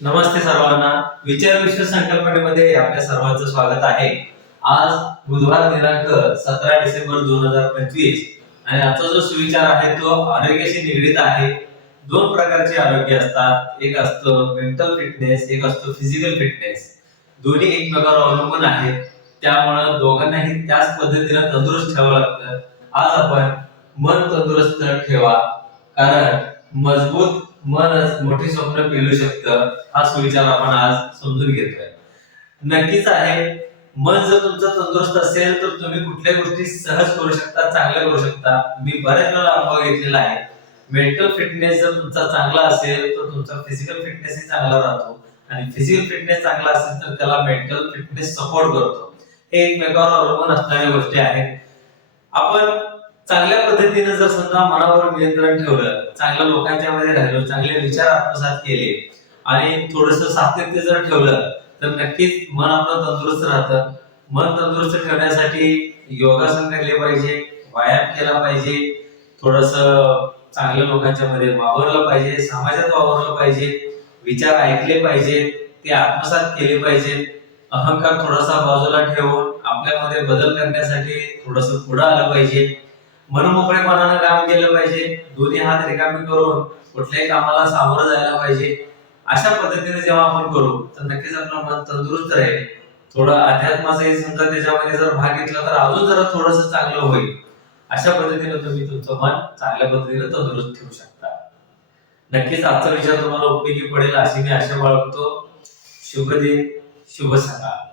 नमस्ते सर्वांना. विचार विश्व संकल्पनेमध्ये आपल्या सर्वांचं स्वागत आहे. आज बुधवार दिनांक 17 डिसेंबर 2025 आणि आजचा जो सुविचार आहे तो आरोग्याशी निगडित आहे. दोन प्रकारचे आरोग्य असतात, एक असतं मेंटल फिटनेस, एक असतो फिजिकल फिटनेस. दोन्ही एकमेकांवर अवलंबून आहेत, त्यामुळे दोघांनाही त्याच पद्धतीने तंदुरुस्त ठेवावं लागतं. आज आपण मन तंदुरुस्त ठेवा, कारण मजबूत मनच मोठी स्वप्न पेलू शकतं, हा सुविचार आपण आज समजून घेतोय. नक्कीच आहे, मन जर तुमचं तंदुरुस्त असेल तर तुम्ही कुठल्याही गोष्टी सहज करू शकता, चांगल्या करू शकता. मी बऱ्याच वेळा अनुभव घेतलेला आहे. मेंटल फिटनेस जर तुमचा चांगला असेल तर तुमचा फिजिकल फिटनेसही चांगला राहतो, आणि फिजिकल फिटनेस चांगला असेल तर त्याला मेंटल फिटनेस सपोर्ट करतो. हे एकमेकांवर अवलंबून असणाऱ्या गोष्टी आहेत. आपण चांगल्या पद्धतीने जर समजा मनावर नियंत्रण ठेवलं, चांगल्या लोकांच्या मध्ये राहिलो, चांगले विचार आत्मसात केले आणि थोडंसं सातत्य जर ठेवलं तर नक्कीच मन आपलं तंदुरुस्त राहतं. मन तंदुरुस्त ठेवण्यासाठी योगासन केले पाहिजे, व्यायाम केला पाहिजे, थोडंसं चांगल्या लोकांच्या मध्ये वावरलं पाहिजे, समाजात वावरलं पाहिजे, विचार ऐकले पाहिजेत, ते आत्मसात केले पाहिजेत. अहंकार थोडासा बाजूला ठेवून आपल्यामध्ये बदल करण्यासाठी थोडंसं पुढे आलं पाहिजे. मनमोकळेपणानं काम केलं पाहिजे. दोन्ही हात रिकामे करून कुठल्याही कामाला सामोरं जायला पाहिजे. अशा पद्धतीने जेव्हा आपण करू तर नक्कीच आपलं मन तंदुरुस्त राहील. थोडं अध्यात्माचाही समजा त्याच्यामध्ये जर भाग घेतला तर अजून जरा थोडंसं चांगलं होईल. अशा पद्धतीने तुम्ही तुमचं मन चांगल्या पद्धतीने तंदुरुस्त ठेवू शकता. नक्कीच आजचा विचार तुम्हाला उपयोगी पडेल अशी मी आशा बाळगतो. शुभ दिन, शुभ सकाळ.